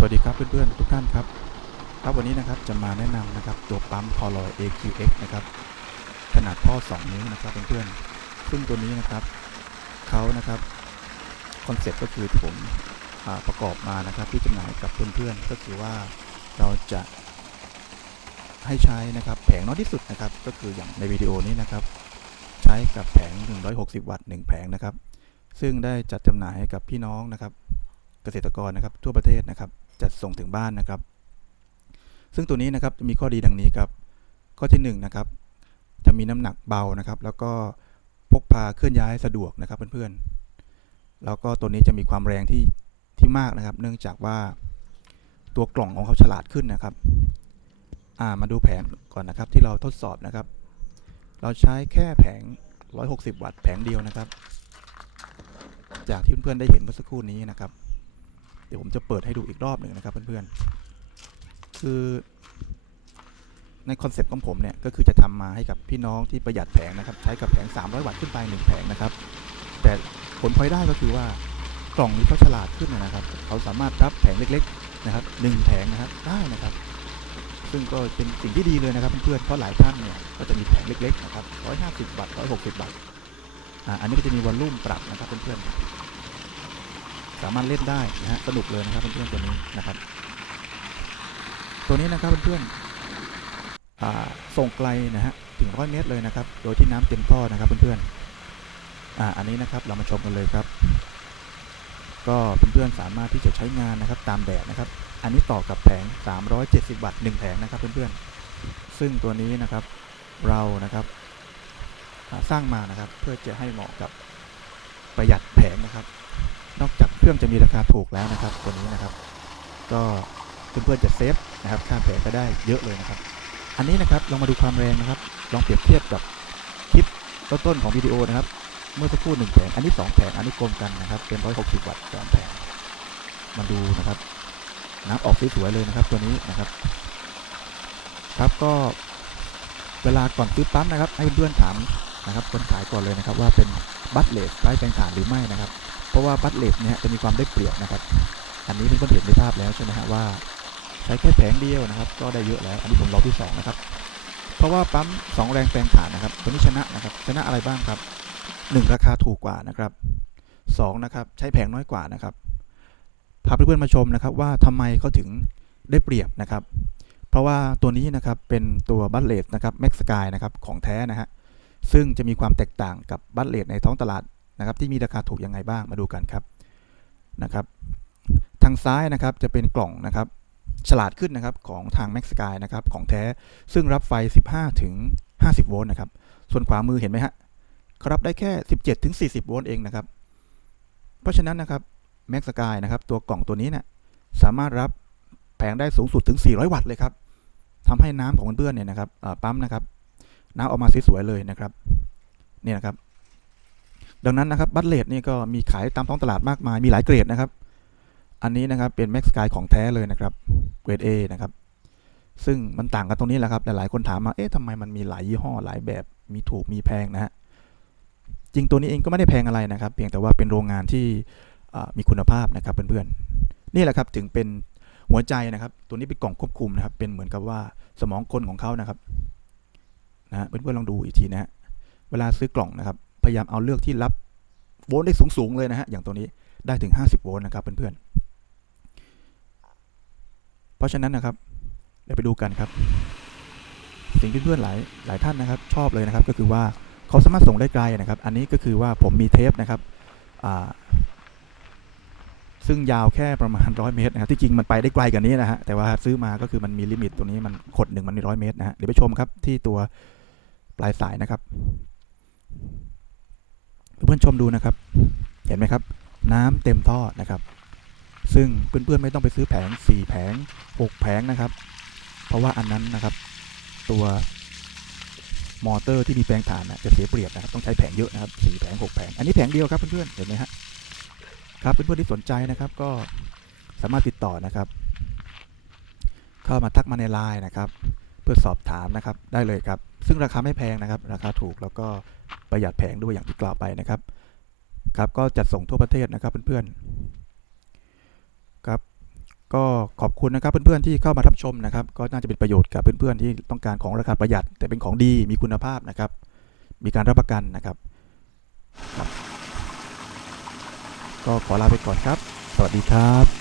สวัสดีครับเพื่อนๆทุกท่านครับ ครับวันนี้นะครับจะมาแนะนำนะครับตัวปั๊มพอลอย AQX นะครับขนาดท่อ 2 นิ้วนะครับเพื่อนๆซึ่งตัวนี้นะครับเขานะครับคอนเซ็ปต์ก็คือที่ผมอประกอบมานะครับที่จำหน่ายกับเพื่อนๆก็คือว่าเราจะให้ใช้นะครับแผงน้อยที่สุดนะครับก็คืออย่างในวิดีโอนี้นะครับ ใช้กับแผง 160 วัตต์1แผงนะครับ ซึ่งได้จัดจำหน่ายให้กับพี่น้องนะครับเกษตรกรนะครับทั่วประเทศนะครับ จัดส่งถึงบ้านนะครับ ซึ่งตัวนี้นะครับจะมีข้อดีดังนี้ครับ ข้อที่1นงนะครับจะมีน้ำหนักเบานะครับ แล้วก็พกพาเคลื่อนย้ายสะดวกนะครับเพื่อนๆ แล้วก็ตัวนี้จะมีความแรงที่ที่มากนะครับ เนื่องจากว่าตัวกล่องของเขาฉลาดขึ้นนะครับามาดูแผงก่อนนะครับที่เราทดสอบนะครับ เราใช้แค่แผง 160 วัตต์แผงเดียวนะครับ จากที่เพื่อนๆได้เห็นเมื่อสักครู่นี้นะครับ เดี๋ยวผมจะเปิดให้ดูอีกรอบหนึ่งนะครับเพื่อนๆ คือ ในคอนเซปต์ของผมเนี่ยก็คือจะทำมาให้กับพี่น้องที่ประหยัดแผงนะครับ ใช้กับแผง 300 วัตต์ขึ้นไป 1 แผงนะครับ แต่ผลพลอยได้ก็คือว่ากล่องนี้เขาฉลาดขึ้นนะครับ เขาสามารถรับแผงเล็กๆนะครับหนึ่งแผงนะครับได้นะครับ ซึ่งก็เป็นสิ่งที่ดีเลยนะครับเพื่อนๆเพราะหลายท่านเนี่ยก็จะมีแผงเล็กๆนะครับ150วัตต์160วัตต์อ่าอันนี้ก็จะมีวอลลุ่มปรับนะครับเพื่อนๆ สามารถเล่นได้นะฮะสนุกเลยนะครับเพื่อนๆตัวนี้นะครับ ตัวนี้นะครับเพื่อนๆส่งไกลนะฮะถึงร้อยเมตรเลยนะครับ โดยที่น้ำเต็มท่อนะครับเพื่อนๆอ่าอันนี้นะครับเรามาชมกันเลยครับ ก็เพื่อนๆสามารถที่จะใช้งานนะครับตามแบบนะครับ อันนี้ต่อกับแผง 370 วัตต์1แผงนะครับเพื่อนๆซึ่งตัวนี้นะครับเรานะครับสร้างมานะครับเพื่อจะให้เหมาะกับประหยัดแผงนะครับ นอกจากเครื่องจะมีราคาถูกแล้วนะครับ ตัวนี้นะครับ ก็เพื่อนๆจะเซฟนะครับค่าแผงไปได้เยอะเลยนะครับ อันนี้นะครับลองมาดูความแรงนะครับ ลองเปรียบเทียบกับคลิปต้นๆของวิดีโอนะครับ เมื่อสักครู่หนึ่งแผงอันนี้สองแผงอันนี้กลมกันนะครับ เป็น160วัตต์สองแผงมาดูนะครับน้ำออกสวยๆเลยนะครับ ตัวนี้นะครับ ครับก็เวลาก่อนซื้อปั๊มนะครับ ให้เพื่อนๆถามนะครับคนขายก่อนเลยนะครับ ว่าเป็นบัตเลสไร้แปลงถ่านหรือไม่นะครับ ราะว่าบัตเลสเนี่ยจะมีความได้เปรียบนะครับ อันนี้เพื่อนๆเห็นในภาพแล้วใช่ไหมฮะว่า ใช้แค่แผงเดียวนะครับ ก็ได้เยอะแล้ว อันนี้ผมลองที่สองนะครับ เพราะว่าปั๊มสองแรงแปลงถ่านนะครับ ตัวนี้ชนะนะครับ ชนะอะไรบ้างครับหนึ่งราคาถูกกว่านะครับสองนะครับ ใช้แผงน้อยกว่านะครับ พาเพื่อนๆมาชมนะครับว่าทำไมเขาถึงได้เปรียบนะครับ เพราะว่าตัวนี้นะครับเป็นตัวบัตเลสนะครับแม็กสกายนะครับของแท้นะฮะ ซึ่งจะมีความแตกต่างกับบัตเลสในท้องตลาด นะครับที่มีราคาถูกยังไงบ้างมาดูกันครับนะครับ ทางซ้ายนะครับจะเป็นกล่องนะครับฉลาดขึ้นนะครับของทาง Max Sky นะครับของแท้ซึ่งรับไฟ 15 ถึง 50 โวลต์นะครับ ส่วนขวามือเห็นไหมฮะเขารับได้แค่ 17 ถึง 40 โวลต์เองนะครับ เพราะฉะนั้นนะครับ Max Sky นะครับตัวกล่องตัวนี้เนี่ยสามารถรับแผงได้สูงสุดถึง 400 วัตต์เลยครับทำให้น้ำของเพื่อนเนี่ยนะครับปั๊มนะครับน้ำออกมาสวยๆเลยนะครับ นี่นะครับ ดังนั้นนะครับบัตเลดนี่ก็มีขายตามท้องตลาดมากมายมีหลายเกรดนะครับ อันนี้นะครับเป็น Max Sky ของแท้เลยนะครับเกรด A นะครับซึ่งมันต่างกันตรงนี้แหละครับหลายๆคนถามมาเอ๊ะทำไมมันมีหลายยี่ห้อหลายแบบมีถูกมีแพงนะฮะจริงตัวนี้เองก็ไม่ได้แพงอะไรนะครับ เพียงแต่ว่าเป็นโรงงานที่มีคุณภาพนะครับเพื่อนๆนี่แหละครับถึงเป็นหัวใจนะครับ ตัวนี้เป็นกล่องควบคุมนะครับ เป็นเหมือนกับว่าสมองคนของเขานะครับนะฮะเพื่อนๆลองดูอีกทีนะฮะเวลาซื้อกล่องนะครับ พยายามเอาเลือกที่รับโวลต์ได้สูงๆเลยนะฮะ อย่างตัวนี้ได้ถึง 50 โวลต์นะครับเพื่อนๆ เพราะฉะนั้นนะครับเดี๋ยวไปดูกันครับ สิ่งที่เพื่อนๆหลายหลายท่านนะครับชอบเลยนะครับก็คือว่าเขาสามารถส่งได้ไกลนะครับ อันนี้ก็คือว่าผมมีเทปนะครับซึ่งยาวแค่ประมาณ 100 เมตรนะครับที่จริงมันไปได้ไกลกว่านี้นะฮะแต่ว่าซื้อมาก็คือมันมีลิมิตตัวนี้มันขดหนึ่งมันมีร้อยเมตรนะฮะเดี๋ยวไปชมครับที่ตัวปลายสายนะครับ เพื่อนๆชมดูนะครับ เห็นไหมครับ น้ำเต็มท่อนะครับ ซึ่งเพื่อนๆไม่ต้องไปซื้อแผง 4 แผง 6 แผงนะครับ เพราะว่าอันนั้นนะครับ ตัวมอเตอร์ที่มีแปลงถ่านนะจะเสียเปรียบนะครับต้องใช้แผงเยอะนะครับ4แผง6แผง อันนี้แผงเดียวครับเพื่อนๆเห็นไหมฮะครับเพื่อนๆที่สนใจนะครับก็สามารถติดต่อนะครับ เข้ามาทักมาในไลน์นะครับ พื่อสอบถามนะครับได้เลยครับ ซึ่งราคาไม่แพงนะครับ ราคาถูกแล้วก็ประหยัดแผงด้วยอย่างที่กล่าวไปนะครับครับก็จัดส่งทั่วประเทศนะครับเพื่อนๆครับก็ขอบคุณนะครับเพื่อนๆที่เข้ามารับชมนะครับ ก็น่าจะเป็นประโยชน์กับเพื่อนๆที่ต้องการของราคาประหยัด แต่เป็นของดีมีคุณภาพนะครับ มีการรับประกันนะครับครับก็ขอลาไปก่อนครับ สวัสดีครับ